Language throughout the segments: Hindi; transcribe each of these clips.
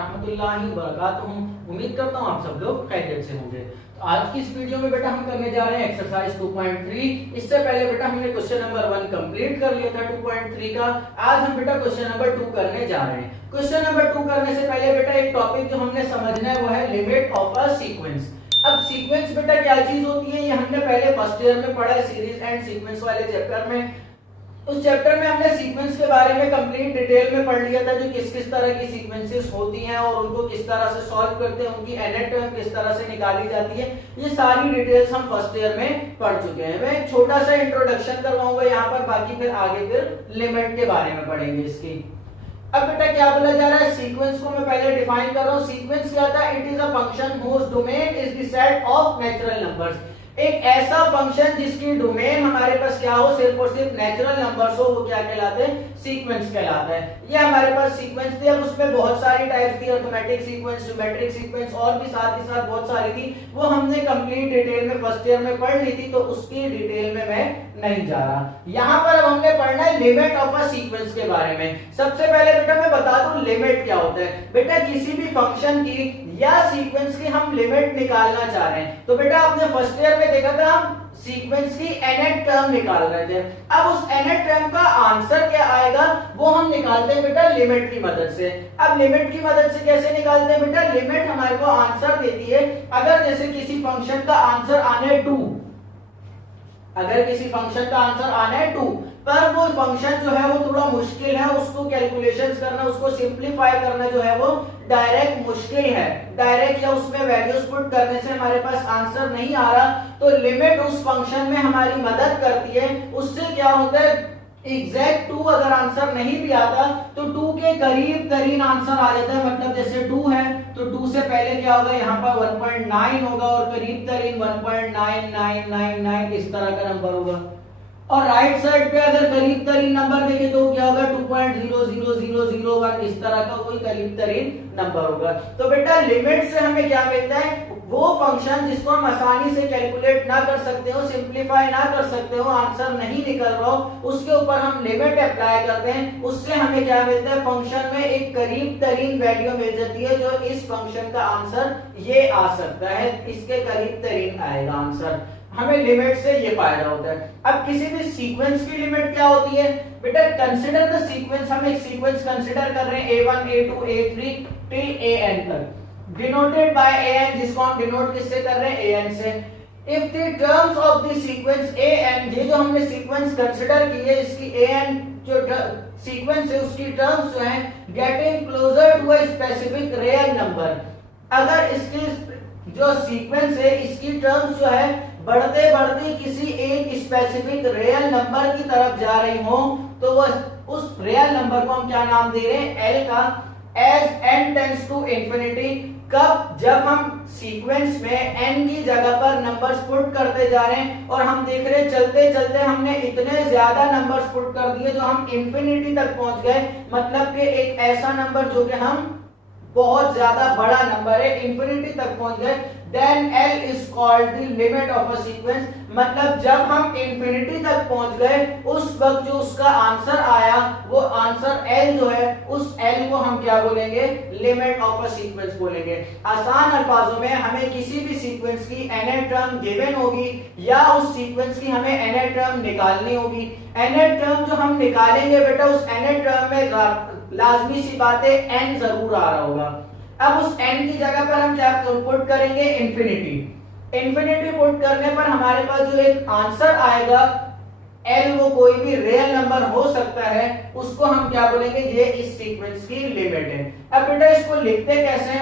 रहमतुल्लाहि व बरकातुहू। उम्मीद करता हूँ आप सब लोग खैरियत से होंगे। तो आज की इस वीडियो में बेटा हम करने जा रहे हैं एक्सरसाइज 2.3। इससे पहले बेटा हमने क्वेश्चन नंबर 1 कंप्लीट कर लिया था 2.3 का। आज हम बेटा क्वेश्चन नंबर 2 करने जा रहे हैं। क्वेश्चन नंबर 2 करने से पहले बेटा एक टॉपिक जो हमने समझना है वो है लिमिट ऑफ अ सीक्वेंस। अब सीक्वेंस बेटा क्या चीज होती है, ये हमने पहले फर्स्ट ईयर में पढ़ा है सीरीज एंड सीक्वेंस वाले चैप्टर में। उस चैप्टर में हमने सीक्वेंस के बारे में कंप्लीट डिटेल में पढ़ लिया था, जो किस किस तरह की सीक्वेंसेस होती हैं और उनको किस तरह से सॉल्व करते हैं, उनकी एनेट किस तरह से निकाली जाती है। ये सारी डिटेल्स हम फर्स्ट ईयर में पढ़ चुके हैं। मैं एक छोटा सा इंट्रोडक्शन करवाऊंगा यहाँ पर, बाकी फिर आगे फिर लिमिट के बारे में पढ़ेंगे इसकी। अब बेटा क्या बोला जा रहा है, सीक्वेंस को मैं पहले डिफाइन कर रहा हूँ। सीक्वेंस क्या था, it is a function whose domain is the set of natural numbers. एक ऐसा फंक्शन जिसकी डोमेन हमारे पास क्या हो, सिर्फ और सिर्फ नेचुरल नंबर्स हो, वो क्या कहलाते हैं, सीक्वेंस कहलाता है। ये हमारे पास सीक्वेंस थी। अब उसमें बहुत सारी टाइप्स थी, अरिथमेटिक सीक्वेंस, ज्योमेट्रिक सीक्वेंस और भी साथ ही साथ बहुत सारी थी। वो हमने कंप्लीट डिटेल में फर्स्ट ईयर में पढ़ ली थी, तो उसकी डिटेल में मैं नहीं जा रहा। यहाँ पर अब हमने पढ़ना है लिमिट ऑफ अ सीक्वेंस के बारे में। सबसे पहले बेटा मैं बता दूं लिमिट क्या होता है। बेटा किसी भी फंक्शन की या सीक्वेंस की हम लिमिट निकालना चाह रहे हैं, तो बेटा आपने फर्स्ट ईयर में देखा था हम सीक्वेंस की nth टर्म निकाल रहे थे। अब उस nth टर्म का आंसर क्या आएगा वो हम निकालते हैं बेटा लिमिट की मदद से। अब लिमिट की मदद से कैसे निकालते हैं बेटा, लिमिट हमारे को आंसर देती है। अगर जैसे किसी फंक्शन का आंसर आना है 2, अगर किसी फंक्शन का आंसर आना है 2, पर वो फंक्शन जो है वो थोड़ा मुश्किल है, उसको कैलकुलेशंस करना, उसको सिंपलीफाई करना जो है वो डायरेक्ट मुश्किल है, डायरेक्ट या उसमें वैल्यूज पुट करने से हमारे पास आंसर नहीं आ रहा, तो लिमिट उस फंक्शन में हमारी मदद करती है। उससे क्या होता है, एग्जैक्ट 2 अगर आंसर नहीं भी आता तो 2 के करीब करीब आंसर आ जाता है। मतलब जैसे 2 है तो 2 से पहले क्या होगा, यहाँ पर 1.9 होगा और करीब करीब 1.9999 इस तरह का नंबर होगा। और राइट साइड पे अगर करीब करीब नंबर देखे तो क्या होगा, 2.00001 इस तरह का कोई करीब करीब नंबर होगा। तो बेटा लिमिट से हमें क्या मिलता है, वो फंक्शन जिसको हम आसानी से कैलकुलेट ना कर सकते हो, सिंपलीफाई ना कर सकते हो, आंसर नहीं निकल रहा हो, उसके ऊपर हम लिमिट अप्लाई करते हैं। उससे हमें क्या मिलता है, फंक्शन में एक करीब तरीन वैल्यू मिल जाती है, जो इस फंक्शन का आंसर ये आ सकता है, इसके करीब तरीन आएगा आंसर। हमें लिमिट से ये फायदा होता है। अब किसी भी सीक्वेंस की लिमिट क्या होती है बेटा, कंसीडर द सीक्वेंस। हम एक सीक्वेंस कंसीडर कर रहे हैं A1 A2 A3 till AN तक, डिनोटेड बाय AN, जिसको हम डिनोट किससे कर रहे हैं, AN से। If the terms of the sequence AN, ये जो हमने सीक्वेंस कंसीडर की है, इसकी AN जो सीक्वेंस है उसकी टर्म्स जो है getting closer to a specific real number. अगर इसकी जो सीक्वेंस है इसकी टर्म्स जो है बढ़ते बढ़ते किसी एक स्पेसिफिक रियल नंबर की तरफ जा रही हो, तो वह उस रियल नंबर को हम क्या नाम दे रहे हैं, L का। As n tends to infinity, कब, जब हम सीक्वेंस में n की जगह पर नंबर्स पुट करते जा रहे हैं और हम देख रहे हैं चलते चलते हमने इतने ज्यादा नंबर्स पुट कर दिए जो हम इंफिनिटी तक पहुंच गए। मतलब कि एक ऐसा नंबर जो कि हम बहुत ज्यादा बड़ा नंबर है, इंफिनिटी तक पहुंच गए, then L is called the limit of a sequence। मतलब जब हम इंफिनिटी तक पहुंच गए उस वक्त जो उसका आंसर आया वो आंसर L जो है, उस L को हम क्या बोलेंगे, लिमिट ऑफ अ सीक्वेंस बोलेंगे। आसान अल्फाजों में हमें किसी भी सीक्वेंस की nth टर्म गिवन होगी या उस सीक्वेंस की हमें nth टर्म निकालनी होगी। nth टर्म जो हम निकालेंगे बेटा, उस nth टर्म में लाजमी सी बात है n जरूर आ रहा होगा। अब उस n की जगह पर हम क्या पुट करेंगे, इंफिनिटी। इंफिनिटी पुट करने पर हमारे पास जो एक आंसर आएगा L, वो कोई भी रियल नंबर हो सकता है, उसको हम क्या बोलेंगे, ये इस सीक्वेंस की लिमिट है। अब बेटा इसको लिखते कैसे,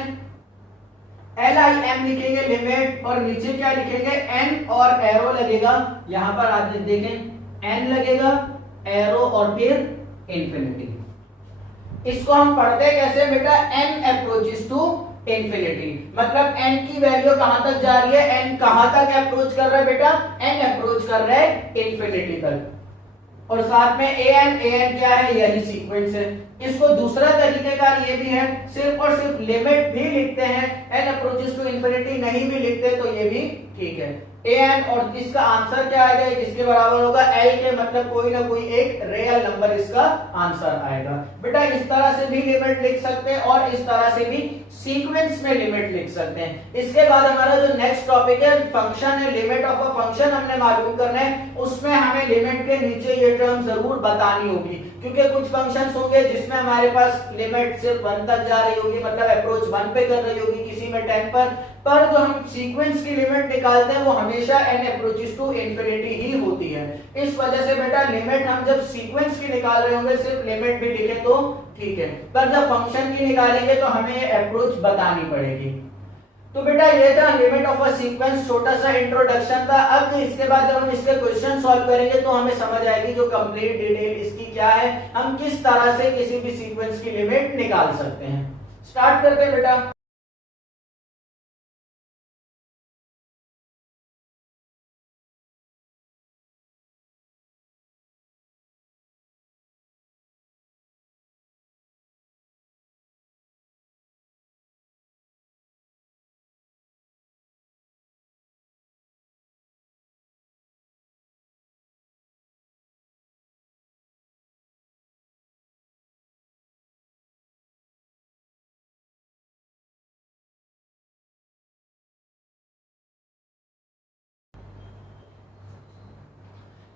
LIM लिखेंगे लिमिट, और नीचे क्या लिखेंगे, n और एरो लगेगा। यहां पर आप देखें n लगेगा, एरो और फिर इंफिनिटी। इसको हम पढ़ते कैसे बेटा, n अप्रोचेस टू इंफिनिटी। मतलब n की वैल्यू कहां तक जा रही है, n कहां तक अप्रोच कर रहा है बेटा, n अप्रोच कर रहा है इंफिनिटी तक। और साथ में AN क्या है, यही सीक्वेंस है। इसको दूसरा तरीकेकार ये भी है, सिर्फ और सिर्फ लिमिट भी लिखते हैं, n अप्रोचेस टू इंफिनिटी नहीं भी लिखते तो ये भी ठीक है। an और इसका आंसर क्या आएगा, किसके बराबर होगा, l के, मतलब कोई ना कोई एक रियल नंबर इसका आंसर आएगा। बेटा इस तरह से भी लिमिट लिख सकते हैं और इस तरह से भी सीक्वेंस में लिमिट लिख सकते हैं। इसके बाद हमारा जो नेक्स्ट टॉपिक है फंक्शन है, लिमिट ऑफ अ फंक्शन हमने मालूम करना है। उसमें हमें लिमिट के नीचे ये टर्म जरूर बतानी होगी, क्योंकि कुछ फंक्शंस होंगे जिसमें हमारे पास लिमिट सिर्फ 1 तक जा रही होगी, मतलब अप्रोच 1 पे कर रही होगी, किसी में 10 पर जो हम सीक्वेंस की लिमिट निकालते हैं वो हमेशा n अप्रोचेस टू इंफिनिटी ही होती है। इस वजह से बेटा लिमिट हम जब सीक्वेंस की निकाल रहे होंगे सिर्फ लिमिट भी लिखे तो ठीक है, पर जब फंक्शन की निकालेंगे तो हमें अप्रोच बतानी पड़ेगी। तो बेटा ये था लिमिट ऑफ अ सीक्वेंस, छोटा सा इंट्रोडक्शन था। अब इसके बाद जब हम इसके क्वेश्चन सॉल्व करेंगे तो हमें समझ आएगी जो कंप्लीट डिटेल इसकी क्या है, हम किस तरह से किसी भी सीक्वेंस की लिमिट निकाल सकते हैं। स्टार्ट करते हैं बेटा।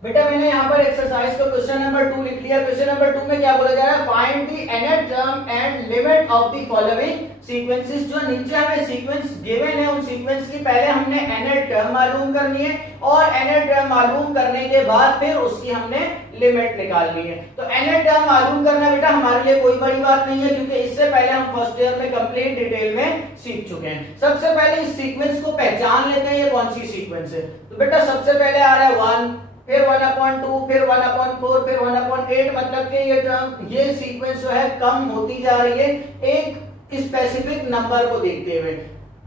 बेटा मैंने यहाँ पर एक्सरसाइज का क्वेश्चन नंबर 2 लिख लिया। क्वेश्चन नंबर 2 में क्या बोला जा रहा है, find the nth term and limit of the following sequences. जो नीचे हमें सीक्वेंस गिवन है उन सीक्वेंस की पहले हमने nth टर्म मालूम करनी है और nth टर्म मालूम करने के बाद फिर उसकी हमने लिमिट निकालनी है। तो nth टर्म मालूम करना बेटा हमारे लिए कोई बड़ी बात नहीं है, क्योंकि इससे पहले हम फर्स्ट ईयर में कंप्लीट डिटेल में सीख चुके हैं। सबसे पहले इस सीक्वेंस को पहचान लेते हैं, ये कौन सी सीक्वेंस है। तो बेटा सबसे पहले आ रहा है 1, फिर 1/2, फिर 1/4, फिर 1/8, मतलब कि ये टर्म, ये सीक्वेंस जो है कम होती जा रही है एक स्पेसिफिक नंबर को देखते हुए।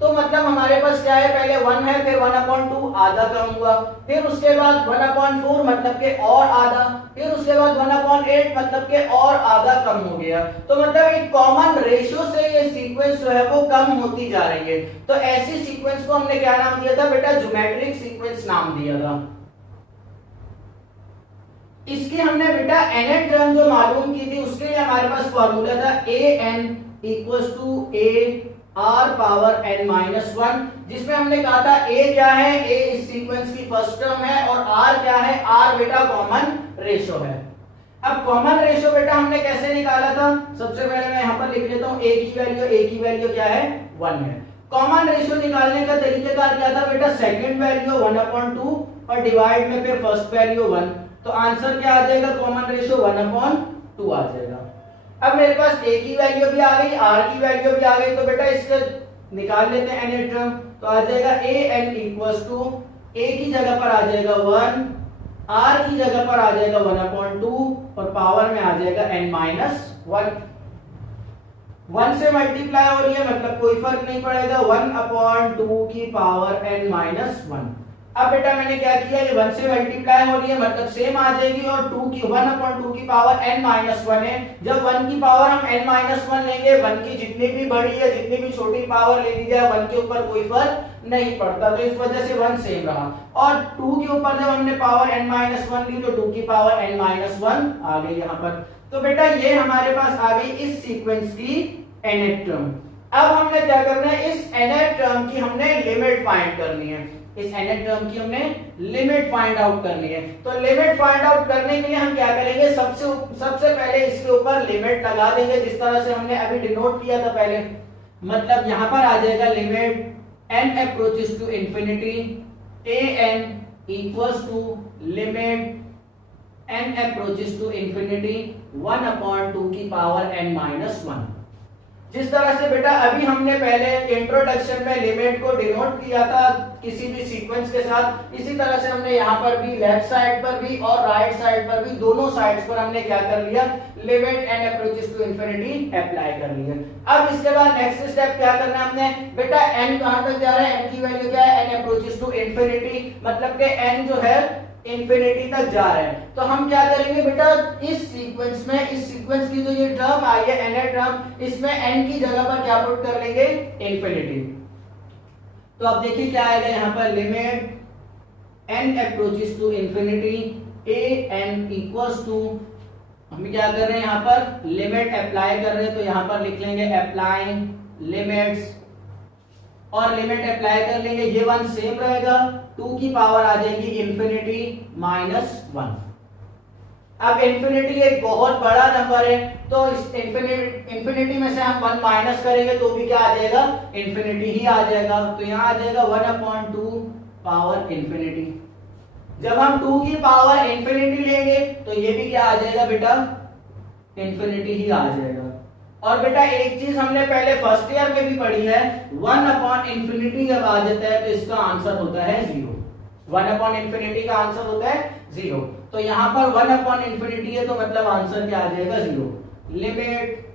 तो मतलब हमारे पास क्या है, पहले 1 है, फिर 1/2 आधा कम हुआ, फिर उसके बाद 1/4 मतलब के और आधा, फिर उसके बाद 1/8 मतलब के और आधा कम हो गया। तो मतलब एक कॉमन रेशियो से ये सीक्वेंस जो है वो कम होती जा रही है। तो ऐसी सीक्वेंस को हमने क्या नाम दिया था बेटा, ज्योमेट्रिक सीक्वेंस नाम दिया था। इसकी हमने बेटा nth टर्म जो मालूम की थी उसके लिए हमारे पास फॉर्मूला था an equals to a r power n minus 1, जिसमें हमने कहा था a क्या है, a इस सीक्वेंस की फर्स्ट टर्म है और r क्या है, r बेटा कॉमन रेशियो है। अब कॉमन रेशियो बेटा हमने कैसे निकाला था, सबसे पहले मैं यहाँ पर लिख लेता हूँ a की वैल्यू क्या है, 1 है। कॉमन रेशियो निकालने का तरीकेकार क्या था बेटा, सेकंड वैल्यू 1/2 और डिवाइड में फिर फर्स्ट वैल्यू 1, तो आंसर क्या आ जाएगा, कॉमन रेशियो 1/2 आ जाएगा। अब मेरे पास a की वैल्यू भी आ गई, r की वैल्यू भी आ गई, तो बेटा इसके निकाल लेते हैं nth टर्म। तो आ जाएगा an इक्वल्स टू a की जगह पर आ जाएगा 1, r की जगह पर आ जाएगा 1/2 और पावर में आ जाएगा n माइनस 1। 1 से मल्टीप्लाई हो रही है मतलब कोई फर्क नहीं पड़ेगा, 1/2 की पावर n माइनस 1। अब बेटा मैंने क्या किया, ये 1 से मल्टीप्लाई हो रही है मतलब सेम आ जाएगी और 1/2 की पावर n माइनस 1 है। जब 1 की पावर हम n माइनस 1 लेंगे, 1 की जितनी भी बड़ी या जितनी भी छोटी पावर ले ली जाए 1 के ऊपर कोई फर्क नहीं पड़ता, तो इस वजह से 1 सेम रहा। और 2 के ऊपर जब हमने पावर n माइनस 1 ली तो 2 की पावर n माइनस 1 आ गई यहाँ पर। तो बेटा ये हमारे पास आ गई इस सीक्वेंस की nth टर्म। अब हमने क्या करना है, इस nth टर्म की हमने लिमिट फाइंड करनी है, इस nth टर्म की हमने लिमिट फाइंड आउट करनी है। तो लिमिट फाइंड आउट करने के लिए हम क्या करेंगे, सबसे पहले इसके ऊपर लिमिट लगा देंगे, जिस तरह से हमने अभी डिनोट किया था पहले। मतलब यहां पर आ जाएगा limit n approaches to infinity an equals to limit n approaches to infinity 1/2 की पावर n माइनस 1। जिस तरह से बेटा अभी हमने पहले इंट्रोडक्शन में लिमिट को डिनोट किया था किसी भी सीक्वेंस के साथ, इसी तरह से हमने यहाँ पर भी लेफ्ट साइड पर भी और राइट साइड पर भी दोनों साइड्स पर हमने क्या कर लिया, limit n approaches to infinity apply कर लिया। अब इसके बाद नेक्स्ट स्टेप क्या करना है हमने, बेटा n कहां तक जा रहा है, n की वैल्यू क्या है, n अप्रोचेस टू इंफिनिटी, मतलब कि n जो है इंफिनिटी तक जा रहे हैं। तो हम क्या करेंगे बेटा, इस सीक्वेंस में, इस सीक्वेंस की जो ये टर्म आई है nth टर्म, इसमें n की जगह पर क्या पुट कर लेंगे, इंफिनिटी। तो अब देखिए क्या आएगा यहाँ पर, limit n approaches to infinity a n equals to, हम क्या कर रहे हैं यहाँ पर लिमिट अप्लाई कर रहे हैं, तो यहाँ पर लिख लेंगे अप्लाइंग लिमिट्स, और लिमिट अप्लाई कर लेंगे, ये वन सेम रहेगा, 2 की पावर आ जाएगी इंफिनिटी -1। अब इंफिनिटी एक बहुत बड़ा नंबर है, तो इस इंफिनिटी में से हम 1 माइनस करेंगे तो भी क्या आ जाएगा, इंफिनिटी ही आ जाएगा। तो यहाँ आ जाएगा 1/2 पावर इंफिनिटी। जब हम 2 की पावर इंफिनिटी लेंगे तो ये भी क्या आ जाएगा बेटा, इंफिनिटी ही आ जाएगा। और बेटा एक चीज हमने पहले फर्स्ट ईयर में भी पढ़ी है, 1/इंफिनिटी जब आ जाता है तो इसका आंसर होता है 0। 1/इंफिनिटी का आंसर होता है 0। तो यहाँ पर 1/इंफिनिटी है तो मतलब आंसर क्या आ जाएगा 0। Limit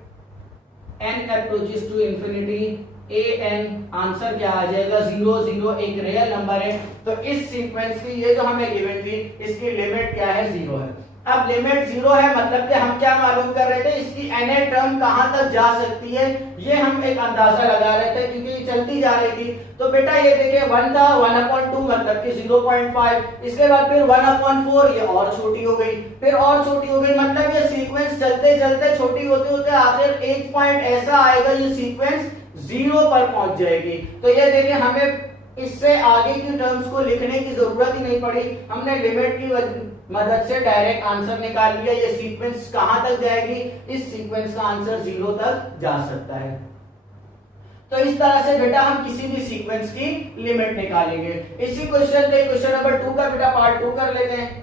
n approaches to infinity a n, answer क्या आ जाएगा 0 0, एक रियल नंबर है। तो इस सीक्वेंस की ये जो हमें गिवन थी इसकी लिमिट क्या है, 0 है। अब लिमिट 0 है मतलब कि हम क्या मालूम कर रहे थे, इसकी nth टर्म कहां तक जा सकती है, ये हम एक अंदाजा लगा रहे थे क्योंकि ये चलती जा रही थी। तो बेटा ये देखिए 1 था, 1/2 मतलब कि 0.5, इसके बाद फिर 1/4, ये और छोटी हो गई, फिर और छोटी हो गई, मतलब ये सीक्वेंस चलते चलते छोटी होते होते आखिर एक पॉइंट ऐसा आएगा ये सीक्वेंस 0 पर पहुंच जाएगी। तो ये देखिए हमें इससे आगे की टर्म्स को लिखने की जरूरत ही नहीं पड़ी, हमने लिमिट की मदद से डायरेक्ट आंसर निकाल लिया। ये सीक्वेंस कहां तक जाएगी, इस सीक्वेंस का आंसर 0 तक जा सकता है। तो इस तरह से बेटा हम किसी भी सीक्वेंस की लिमिट निकालेंगे। इसी क्वेश्चन के क्वेश्चन नंबर 2 का बेटा पार्ट 2 कर लेते हैं।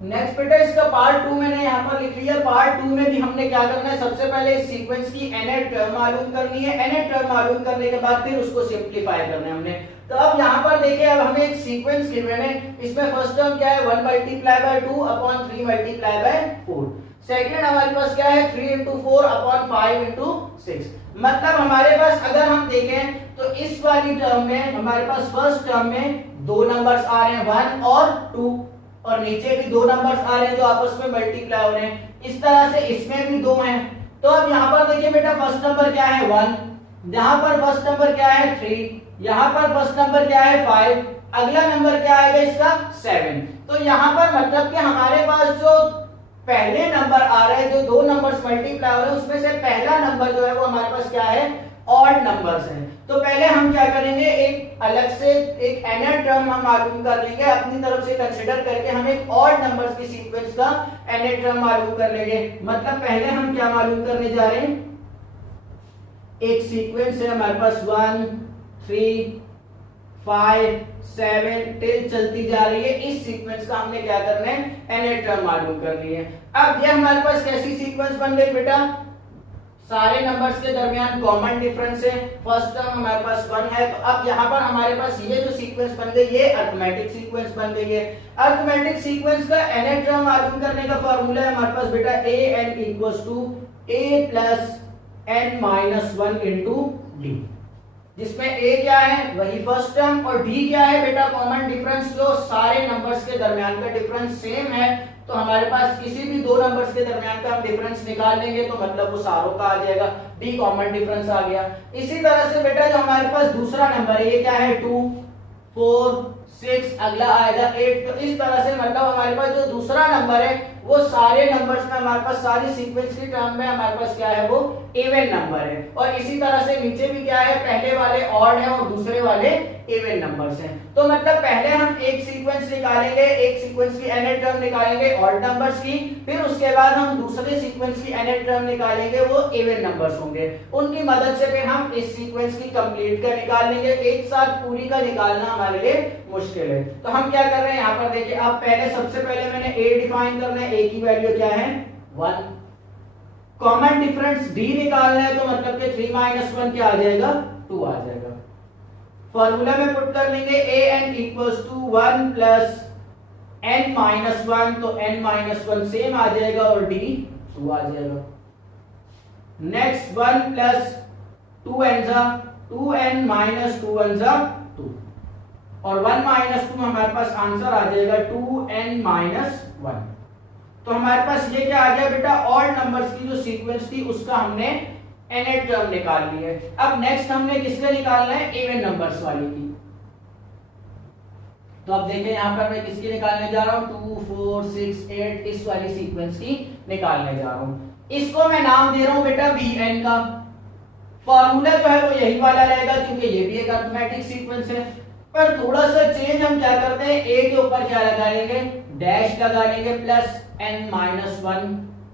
नेक्स्ट बेटा इसका पार्ट 2 मैंने यहाँ पर लिख लिया। पार्ट 2 में भी हमने क्या करना है, सबसे पहले इस सीक्वेंस की nth टर्म मालूम करनी है, nth टर्म मालूम करने के बाद फिर उसको सिंपलीफाई करना है हमने। तो अब यहाँ पर देखिए अब हमें एक सीक्वेंस गिवन है, इसमें फर्स्ट टर्म क्या है 1 × 2 अपॉन 3 × 4, सेकंड हमारे पास क्या है 3 × 4 अपॉन 5 × 6। मतलब हमारे पास अगर हम देखें तो इस वाली टर्म में हमारे पास फर्स्ट टर्म में दो नंबर्स आ रहे हैं 1 और 2, और नीचे भी दो नंबर्स आ रहे हैं जो आपस में मल्टीप्लाई हो रहे हैं। इस तरह से इसमें भी दो हैं। तो अब यहाँ पर देखिए बेटा फर्स्ट नंबर क्या है 1, यहाँ पर फर्स्ट नंबर क्या है 3, यहाँ पर फर्स्ट नंबर क्या है 5, अगला नंबर क्या आएगा इसका 7। तो यहाँ पर मतलब कि हमारे पास जो पहले नंबर आ रहे हैं, जो दो नंबर्स मल्टीप्लाई हो रहे हैं, उसमें से पहला नंबर जो है वो हमारे पास क्या है ऑड नंबर्स हैं। तो पहले हम क्या करेंगे, एक अलग से एक nth टर्म हम मालूम कर लेंगे अपनी तरफ से कंसीडर करके, हम एक ऑड नंबर्स की सीक्वेंस का nth टर्म मालूम कर लेंगे। मतलब पहले हम क्या मालूम करने जा रहे हैं, एक सीक्वेंस है हमारे पास 1 3 5 7 टिल चलती जा रही है। इस सीक्वेंस का हमने क्या करना है nth टर्म मालूम करनी है। अब ये हमारे पास कैसी सीक्वेंस बन गई बेटा, सारे नंबर्स के दरमियान कॉमन डिफरेंस है, फर्स्ट टर्म हमारे पास 1 है। तो अब यहाँ पर हमारे पास ये जो सीक्वेंस बन गई ये अरिथमेटिक सीक्वेंस बन गई है। अरिथमेटिक सीक्वेंस का nth टर्म मालूम करने का फार्मूला है हमारे पास बेटा an equals to a plus n minus 1 into D, जिसमें a क्या है वही फर्स्ट टर्म और d क्या है बेटा कॉमन डिफरेंस, जो सारे नंबर्स के दरमियान का डिफरेंस सेम है। तो हमारे पास किसी भी दो नंबर्स के दरमियान का हम डिफरेंस निकाल लेंगे तो मतलब वो सारों का आ जाएगा, d कॉमन डिफरेंस आ गया। इसी तरह से बेटा जो हमारे पास दूसरा नंबर है ये क्या है 2 4 6, अगला आएगा 8। तो इस तरह से मतलब हमारे पास जो दूसरा नंबर है वो सारे नंबर्स में हमारे पास सारी सीक्वेंस की टर्म में हमारे पास क्या है वो इवन नंबर है। और इसी तरह से नीचे भी क्या है, पहले वाले ऑड है और दूसरे वाले इवन नंबर्स हैं। तो मतलब पहले हम एक सीक्वेंस निकालेंगे, एक सीक्वेंस की nth टर्म निकालेंगे ऑड नंबर्स की, फिर उसके बाद हम दूसरे सीक्वेंस की nth टर्म निकालेंगे वो इवन नंबर्स होंगे। उनकी मदद से फिर हम इस सीक्वेंस की कंप्लीट का निकाल लेंगे। एक साथ पूरी का निकालना हमारे लिए मुश्किल है। तो हम क्या कर रहे हैं यहाँ पर देखिए, अब पहले सबसे पहले मैंने a डिफाइन करना है, a की वैल्यू क्या है 1, कॉमन डिफरेंस d निकालना है तो मतलब कि 3 - 1 क्या आ जाएगा 2 आ जाएगा। फॉर्मूला में पुट कर लेंगे A N equals to 1 plus n minus 1, तो n माइनस 1 सेम आ जाएगा और d 2 आ जाएगा। नेक्स्ट 1 प्लस 2n जा 2n माइनस 2 जा 2 और 1 माइनस 2 हमारे पास आंसर आ जाएगा 2n माइनस 1। तो हमारे पास ये क्या आ गया बेटा, ऑड नंबर्स की जो सीक्वेंस थी उसका हमने nth टर्म निकाल ली है। अब नेक्स्ट हमने किसके निकालना है, इवन नंबर्स वाली की। तो अब देखें यहां पर मैं किसकी निकालने जा रहा हूं, 2 4 6 8 इस वाली सीक्वेंस की निकालने जा रहा हूं। इसको मैं नाम दे रहा हूं बेटा bn का। फॉर्मूला जो है वो यही वाला रहेगा क्योंकि ये भी एक अरिथमेटिक सीक्वेंस है, पर थोड़ा सा चेंज हम क्या करते हैं, a के ऊपर क्या लगा लेंगे, डैश लगा लेंगे plus n minus 1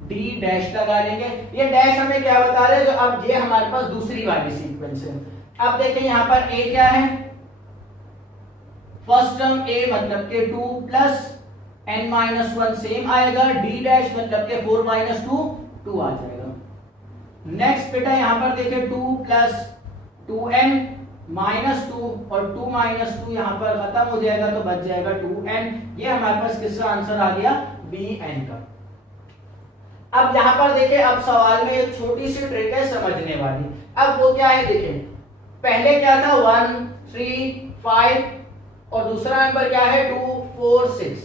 d dash लगा लेंगे। ये डैश हमें क्या बता रहे हैं, जो अब ये हमारे पास दूसरी वाली सीक्वेंस है। अब देखें यहां पर a क्या है, फर्स्ट टर्म a मतलब के 2 प्लस n माइनस 1 सेम आएगा, d डैश मतलब के 4 माइनस 2 2 आ जाएगा। नेक्स्ट बेटा यहां पर देखें 2 प्लस 2n माइनस 2 और 2 माइनस 2 यहां पर खत्म हो जाएगा तो बच जाएगा 2n। ये हमारे पास किसका आंसर आ गया, bn का। अब यहां पर देखें, अब सवाल में एक छोटी सी ट्रिक है समझने वाली। अब वो क्या है देखें, पहले क्या था 1 3 5 और दूसरा नंबर क्या है 2 4 6।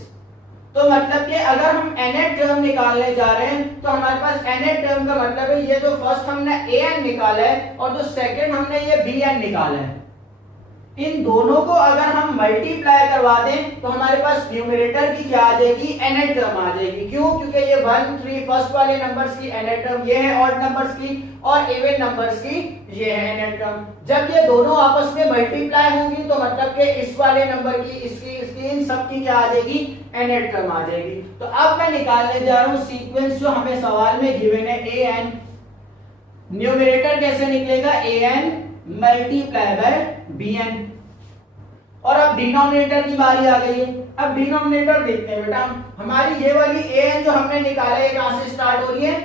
तो मतलब कि अगर हम nth टर्म निकालने जा रहे हैं तो हमारे पास nth टर्म का मतलब है ये जो फर्स्ट हमने an निकाला है और जो सेकंड हमने ये bn निकाला है, इन दोनों को अगर हम मल्टीप्लाई करवा दें तो हमारे पास न्यूमरेटर की क्या आ जाएगी, nth टर्म आ जाएगी। क्यों, क्योंकि ये 1 3 फर्स्ट वाले नंबर्स की nth टर्म ये है ऑड नंबर्स की, और इवन नंबर्स की ये है nth टर्म। जब ये दोनों आपस में मल्टीप्लाई होंगी तो मतलब कि इस वाले नंबर की इसकी इन सब की क्या आ जाएगी, nth टर्म आ जाएगी। तो अब मैं निकालने जा रहा हूं सीक्वेंस जो हमें सवाल में गिवन है an। न्यूमरेटर कैसे निकलेगा, an मल्टीप्लाई बाय bn। और अब डिनोमिनेटर की बारी आ गई है। अब डिनोमिनेटर देखते हैं बेटा, हमारी ये वाली an जो हमने निकाला है कहां से स्टार्ट हो रही है,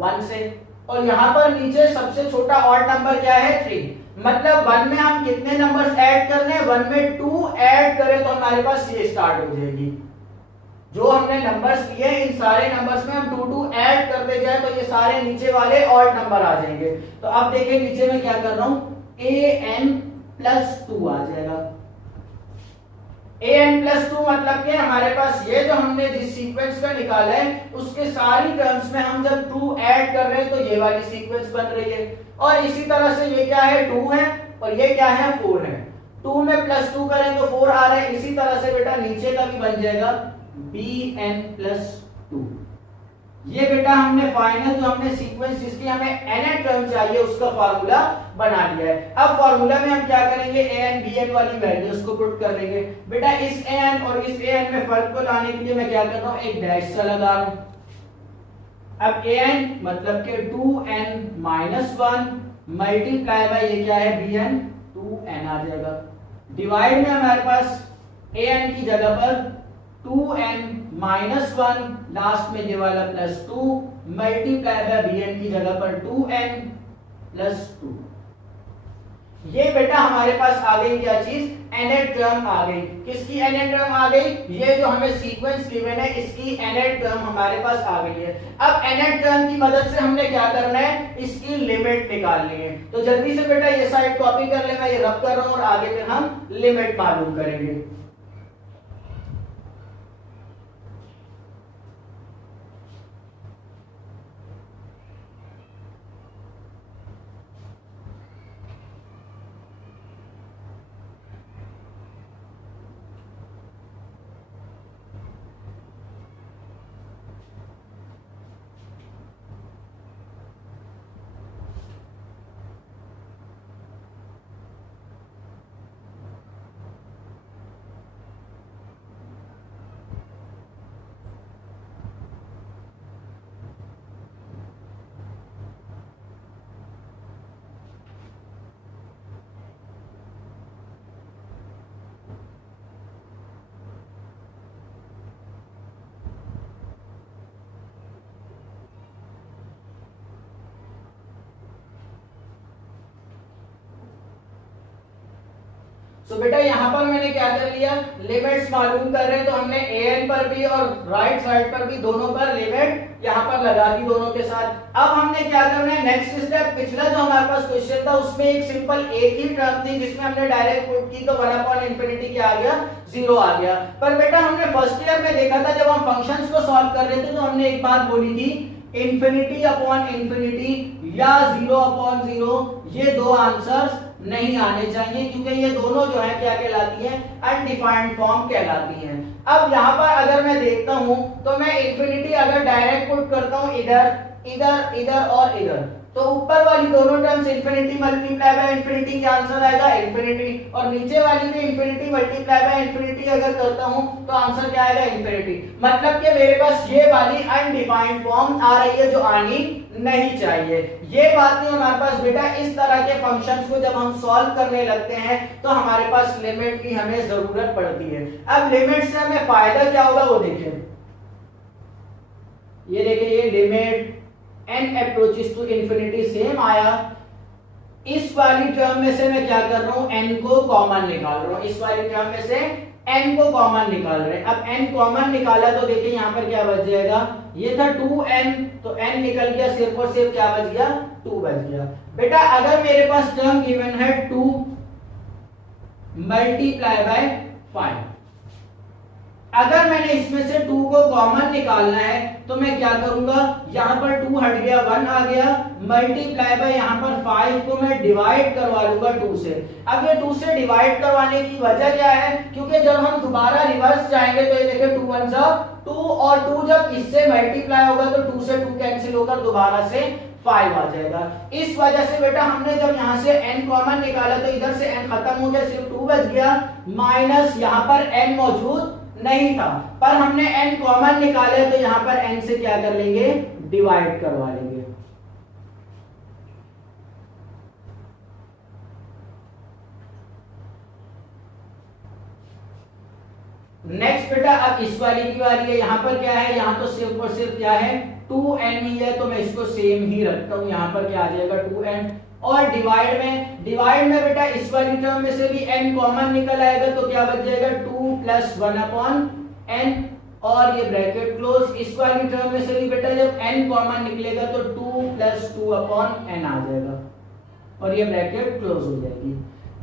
1 से, और यहां पर नीचे सबसे छोटा ऑड नंबर क्या है, 3। मतलब 1 में हम कितने नंबर्स ऐड करने हैं, 1 में 2 ऐड करें तो हमारे पास ये स्टार्ट हो जाएगी। जो हमने नंबर्स लिए इन सारे नंबर्स में हम 2 2 ऐड करते जाए तो ये सारे नीचे वाले ऑड नंबर आ जाएंगे। तो अब देखिए नीचे में क्या कर रहा हूं, an प्लस 2 आ जाएगा। an प्लस 2 मतलब कि हमारे पास ये जो हमने जिस सीक्वेंस का निकाला है उसके सारी टर्म्स में हम जब 2 ऐड कर रहे हैं तो ये वाली सीक्वेंस बन रही है। और इसी तरह से ये क्या है, 2 है और ये क्या है, 4 है। 2 में प्लस 2 करें तो 4 आ रहा है। इसी तरह से बेटा नीचे का भी बन जाएगा bn प्लस 2। ये बेटा हमने फाइनल जो हमने सीक्वेंस जिसकी हमें nth टर्म चाहिए उसका फार्मूला बना लिया है। अब फार्मूला में हम क्या करेंगे, an bn वाली वैल्यूज को पुट कर लेंगे। बेटा इस an और इस an में फर्क को लाने के लिए मैं क्या कर रहा हूं, एक डैश सा लगा रहा हूं। अब an मतलब के 2n माइनस 1 मल्टीप्लाई बाय ये क्या है bn, 2n आ जाएगा। डिवाइड में हमारे पास an की जगह पर 2n माइनस 1 लास्ट में ये वाला प्लस 2 मल्टीप्लाई बाय bn की जगह पर 2n प्लस 2। ये बेटा हमारे पास आ गई क्या चीज, nth टर्म आ गई। किसकी nth टर्म आ गई, ये जो हमें सीक्वेंस गिवन है इसकी nth टर्म हमारे पास आ गई है। अब nth टर्म की मदद से हमने क्या करना है, इसकी लिमिट निकालनी है। तो जल्दी से बेटा ये साइड कॉपी कर ले, मैं ये रब कर रहा हूं और आगे फिर हम लिमिट मालूम करेंगे। सो बेटा यहाँ पर मैंने क्या कर लिया, लिमिट्स मालूम कर रहे हैं तो हमने an पर भी और राइट साइड पर भी दोनों पर लिमिट यहाँ पर लगा दी दोनों के साथ। अब हमने क्या करना है, नेक्स्ट स्टेप, पिछला जो हमारे पास क्वेश्चन था उसमें एक सिंपल एक ही टर्म थी जिसमें हमने डायरेक्ट पुट की तो 1/∞ क्या आ गया, 0 आ गया। पर बेटा हमने फर्स्ट ईयर में देखा था जब हम फंक्शंस को सॉल्व कर रहे थे तो हमने एक बात बोली थी, ∞/∞ या 0/0 ये दो आंसर्स नहीं आने चाहिए क्योंकि ये दोनों जो है क्या कहलाती हैं, अनडिफाइंड फॉर्म कहलाती हैं। अब यहाँ पर अगर मैं देखता हूं तो मैं इंफिनिटी अगर डायरेक्ट पुट करता हूं इधर इधर इधर और इधर, तो ऊपर वाली दोनों terms infinity multiply by infinity क्या आंसर आएगा, इंफिनिटी, और नीचे वाली भी इंफिनिटी मल्टीप्लाई बाय इंफिनिटी अगर करता हूं तो आंसर क्या आएगा, इंफिनिटी। मतलब कि मेरे पास ये वाली अनडिफाइंड फॉर्म आ रही है जो आनी नहीं चाहिए। ये बात नहीं हमारे पास बेटा, इस तरह के फंक्शंस को जब हम सॉल्व करने लगते हैं तो हमारे पास लिमिट की हमें जरूरत पड़ती है। अब लिमिट से हमें फायदा क्या होगा वो देखिए, ये देखिए ये limit n approaches to infinity same आया। इस वाली टर्म में से मैं क्या कर रहा हूं, n को कॉमन निकाल रहा हूं, इस वाली टर्म में से n को कॉमन निकाल रहे हैं। अब n कॉमन निकाला तो देखिए यहां पर क्या बच जाएगा, ये था 2n, तो n निकल गया, सिर्फ और सिर्फ क्या बच गया, 2 बच गया। बेटा अगर मेरे पास टर्म गिवन है 2 मल्टीप्लाई बाय 5, अगर मैंने इसमें से 2 को कॉमन निकालना है तो मैं क्या करूंगा, यहां पर 2 हट गया, 1 आ गया, मल्टीप्लाई बाय यहां पर 5 को मैं डिवाइड करवा लूंगा 2 से। अब ये 2 से डिवाइड करवाने की वजह क्या है, क्योंकि जब हम दोबारा रिवर्स जाएंगे तो ये देखिए 2 1 सा 2 और 2 जब इससे मल्टीप्लाई होगा तो 2 से 2 कैंसिल होकर दोबारा से 5 आ जाएगा। इस वजह से बेटा हमने जब यहां से n कॉमन निकाला तो इधर से n खत्म हो गया, सिर्फ 2 बच गया, माइनस यहां पर n मौजूद नहीं था, पर हमने n कॉमन निकाले तो यहां पर n से क्या कर लेंगे, डिवाइड करवा लेंगे। नेक्स्ट बेटा अब इस वाली की बारी है, यहां पर क्या है, यहां तो सिर्फ और सिर्फ क्या है 2n ही है, तो मैं इसको सेम ही रखता हूं, यहां पर क्या आ जाएगा 2n। और डिवाइड में बेटा इस वाली टर्म में से भी n कॉमन निकल आएगा तो क्या बच जाएगा 2 + 1/n, और ये ब्रैकेट क्लोज। इस वाली टर्म में से भी बेटा जब n कॉमन निकलेगा तो 2 + 2/n आ जाएगा और ये ब्रैकेट क्लोज हो जाएगी।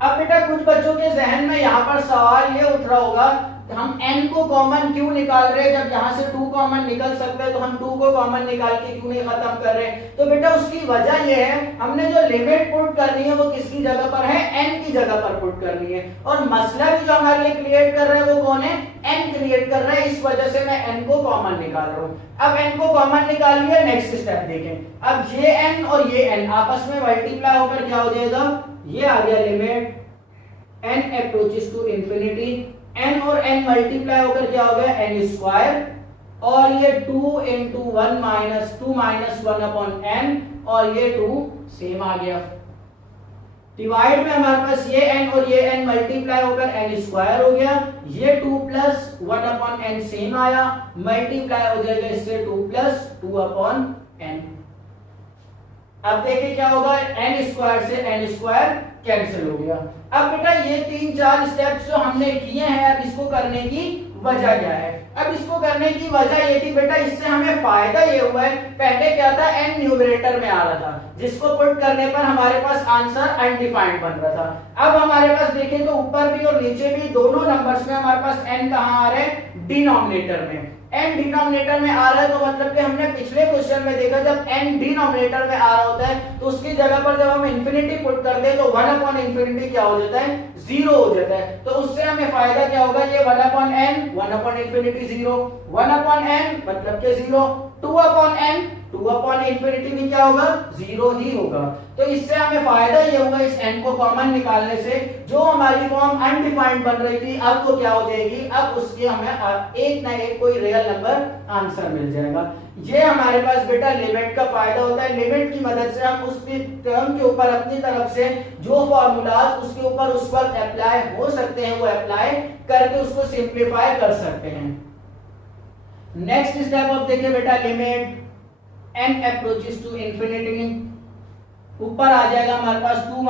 अब बेटा कुछ बच्चों के जहन में यहाँ पर सवाल ये उठ रहा होगा, हम n को कॉमन क्यों निकाल रहे हैं, जब यहाँ से 2 कॉमन निकल सकता है तो हम 2 को कॉमन निकाल के क्यों नहीं खत्म कर रहे हैं। तो बेटा उसकी वजह ये है, हमने जो लिमिट पुट करनी है वो किसकी जगह पर है, n की जगह पर पुट करनी है, और मसला भी जो हमारे लिए क्रिएट कर रहा है वो कौन है, n क्रिएट कर रहा है। इस वजह से मैं n को कॉमन निकाल रहा हूँ। अब n को कॉमन निकाल लिया, नेक्स्ट स्टेप देखें। अब ये n और ये n आपस में मल्टीप्लाई होकर क्या हो जाएगा, ये आ गया limit n approaches to infinity, n और n मल्टीप्लाई होकर क्या हो गया n², और ये 2 × 1 - 2 - 1/n, और ये 2 सेम आ गया। डिवाइड में हमारे पास ये n और ये n मल्टीप्लाई होकर n² हो गया, ये 2 + 1/n सेम आया, मल्टीप्लाई हो जाएगा इससे 2 + 2/n। अब देखिए क्या होगा, n² से n² कैंसिल हो गया। अब बेटा ये 3-4 स्टेप्स जो हमने किए हैं, अब इसको करने की वजह क्या है, अब इसको करने की वजह ये थी बेटा, इससे हमें फायदा ये हुआ है, पहले क्या था n न्यूमरेटर में आ रहा था जिसको पुट करने पर हमारे पास आंसर अनडिफाइंड बन रहा था। अब हमारे पास देखें तो ऊपर भी और नीचे भी दोनों नंबर्स में हमारे पास n कहां आ रहे हैं, डिनोमिनेटर में। n डिनोमिनेटर में आ रहा है तो मतलब कि हमने पिछले क्वेश्चन में देखा जब n डिनोमिनेटर में आ रहा होता है तो उसकी जगह पर जब हम इंफिनिटी पुट करते हैं तो 1/∞ क्या हो जाता है, 0 हो जाता है। तो उससे हमें फायदा क्या होगा, ये 1/n 1/∞ 0, 1/n मतलब के 0, 2/n 2/∞ भी क्या होगा, 0 ही होगा। तो इससे हमें फायदा ये होगा इस n को कॉमन निकालने से, जो हमारी फॉर्म अनडिफाइंड बन रही थी अब वो क्या हो जाएगी, अब उसके हमें एक ना एक कोई रियल नंबर आंसर मिल जाएगा। ये हमारे पास बेटा लिमिट का फायदा होता है। लिमिट की मदद से हम उसकी टर्म के ऊपर अपनी तरफ से जो फॉर्मूलाज उसके ऊपर उस वक्त अप्लाई हो सकते हैं वो अप्लाई करके उसको सिंप्लीफाई कर सकते हैं। नेक्स्ट स्टेप अब देखिए बेटा, limit n approaches to infinity, ऊपर आ जाएगा हमारे पास 2 -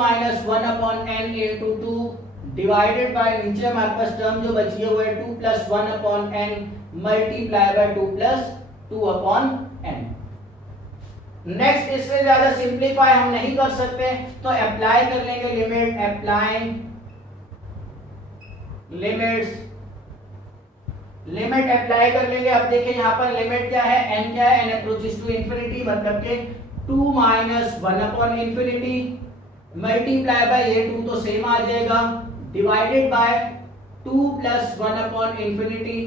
1/n × 2 डिवाइडेड बाय नीचे हमारे पास टर्म जो बची है वो है 2 plus 1 upon N multiply by 2 plus 2 upon N. Next इससे ज्यादा सिंप्लीफाई हम नहीं कर सकते तो अप्लाई कर लेंगे limit, applying limits, limit apply कर लेंगे। अब देखिए यहाँ पर लिमिट क्या है, n क्या है, n अप्रोचेस टू इंफिनिटी मतलब के 2 minus 1 upon infinity multiply by ये 2 तो सेम आ जाएगा divided by 2 plus 1 upon infinity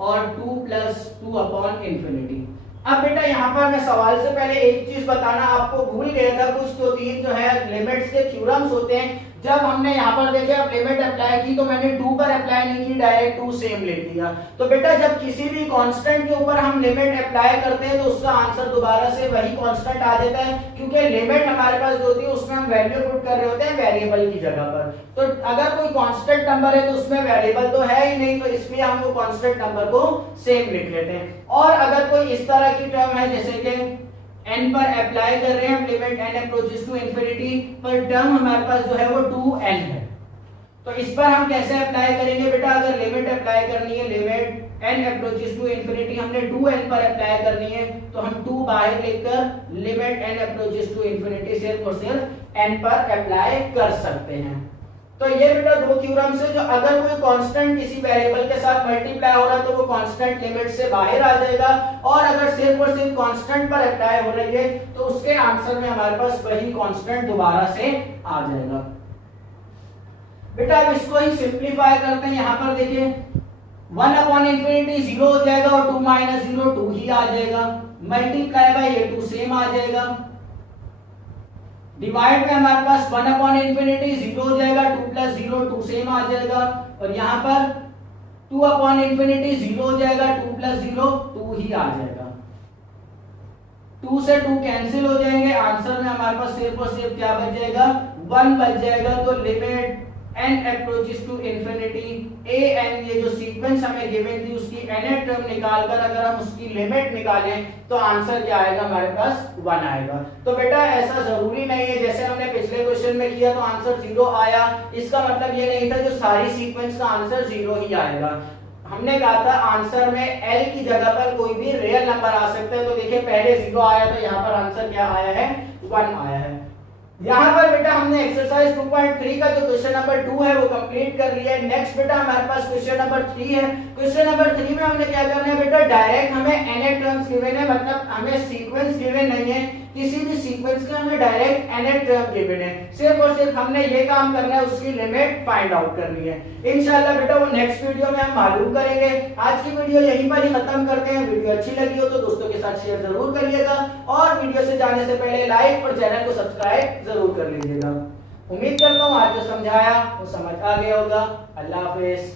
और 2 प्लस 2 अपॉन इंफिनिटी। अब बेटा यहाँ पर मैं सवाल से पहले एक चीज बताना आपको भूल गया था, कुछ तो तीन जो है लिमिट्स के थ्योरम्स होते हैं। जब हमने यहाँ पर देखे अब लिमिट अप्लाई की तो मैंने 2 पर अप्लाई नहीं की, डायरेक्ट 2 सेम ले लिया। तो बेटा जब किसी भी कांस्टेंट के ऊपर हम लिमिट अप्लाई करते हैं तो उसका आंसर दोबारा से वही कांस्टेंट आ जाता है, क्योंकि लिमिट हमारे पास जो होती है उसमें हम वैल्यू पुट कर रहे होते हैं वेरिएबल की जगह पर। तो अगर कोई कांस्टेंट नंबर है तो उसमें वेरिएबल तो है ही नहीं, तो इसलिए हम वो कांस्टेंट नंबर को सेम लिख लेते हैं। और अगर कोई इस तरह की टर्म है जैसे कि n पर अप्लाई कर रहे हैं limit n approaches to infinity, पर टर्म हमारे पास जो है वो 2n है, तो इस पर हम कैसे अप्लाई करेंगे बेटा, अगर लिमिट अप्लाई करनी है limit n approaches to infinity हमने 2n पर अप्लाई करनी है तो हम 2 बाहर लेकर limit n approaches to infinity सिर्फ और सिर्फ n पर अप्लाई कर सकते हैं। तो ये बेटा दो थ्योरम्स है जो अगर कोई कांस्टेंट किसी वेरिएबल के साथ मल्टीप्लाई हो रहा है तो वो कांस्टेंट लिमिट से बाहर आ जाएगा, और अगर सिर्फ और सिर्फ कांस्टेंट पर अप्लाई हो रही है तो उसके आंसर में हमारे पास वही कांस्टेंट दोबारा से आ जाएगा। बेटा अब इसको ही सिंप्लीफाई करते हैं। यहाँ पर देखिए 1 अपॉन इंफिनिटी 0 हो जाएगा और 2 माइनस 0 2 ही आ जाएगा, मल्टीप्लाई बाय ये 2 सेम आ जाएगा, डिवाइड में हमारे पास 1 अपॉन इंफिनिटी 0 हो जाएगा, 2 प्लस 0 2 सेम आ जाएगा, और यहाँ पर 2 अपॉन इंफिनिटी 0 हो जाएगा, 2 प्लस 0 2 ही आ जाएगा, 2 से 2 कैंसिल हो जाएंगे, आंसर में हमारे पास सिर्फ और सिर्फ क्या बच जाएगा 1 बच जाएगा। तो limit n approaches to infinity a n ये जो सीक्वेंस हमें गिवन थी उसकी nth टर्म निकालकर अगर हम उसकी लिमिट निकालें तो आंसर क्या आएगा हमारे पास 1 आएगा। तो बेटा ऐसा जरूरी नहीं है जैसे हमने पिछले क्वेश्चन में किया तो आंसर 0 आया, इसका मतलब ये नहीं था जो सारी सीक्वेंस का आंसर 0 ही आएगा। हमने कहा था आंसर में l की जगह पर कोई भी रियल नंबर आ सकता है, तो देखिए पहले 0 आया तो यहाँ पर आंसर क्या आया है 1 आया है। यहाँ पर बेटा हमने एक्सरसाइज 2.3 का जो क्वेश्चन नंबर 2 है वो कंप्लीट कर लिया है। नेक्स्ट बेटा हमारे पास क्वेश्चन नंबर 3 है। क्वेश्चन नंबर 3 में हमने क्या करना है बेटा, डायरेक्ट हमें n टर्म्स गिवन है, मतलब हमें सीक्वेंस गिवन नहीं है, किसी भी सीक्वेंस का हमें डायरेक्ट n टर्म गिवन है, सिर्फ और सिर्फ हमने ये काम करना है उसकी लिमिट फाइंड आउट करनी है। इंशाल्लाह बेटा वो नेक्स्ट वीडियो में हम मालूम करेंगे। आज की वीडियो यहीं पर ही खत्म करते हैं। वीडियो अच्छी लगी हो तो दोस्तों के साथ शेयर जरूर करिएगा, और वीडियो से जाने से पहले लाइक और चैनल को सब्सक्राइब जरूर कर लीजिएगा। उम्मीद करता हूँ आज जो समझाया वो समझ आ गया होगा। अल्लाह हाफिज।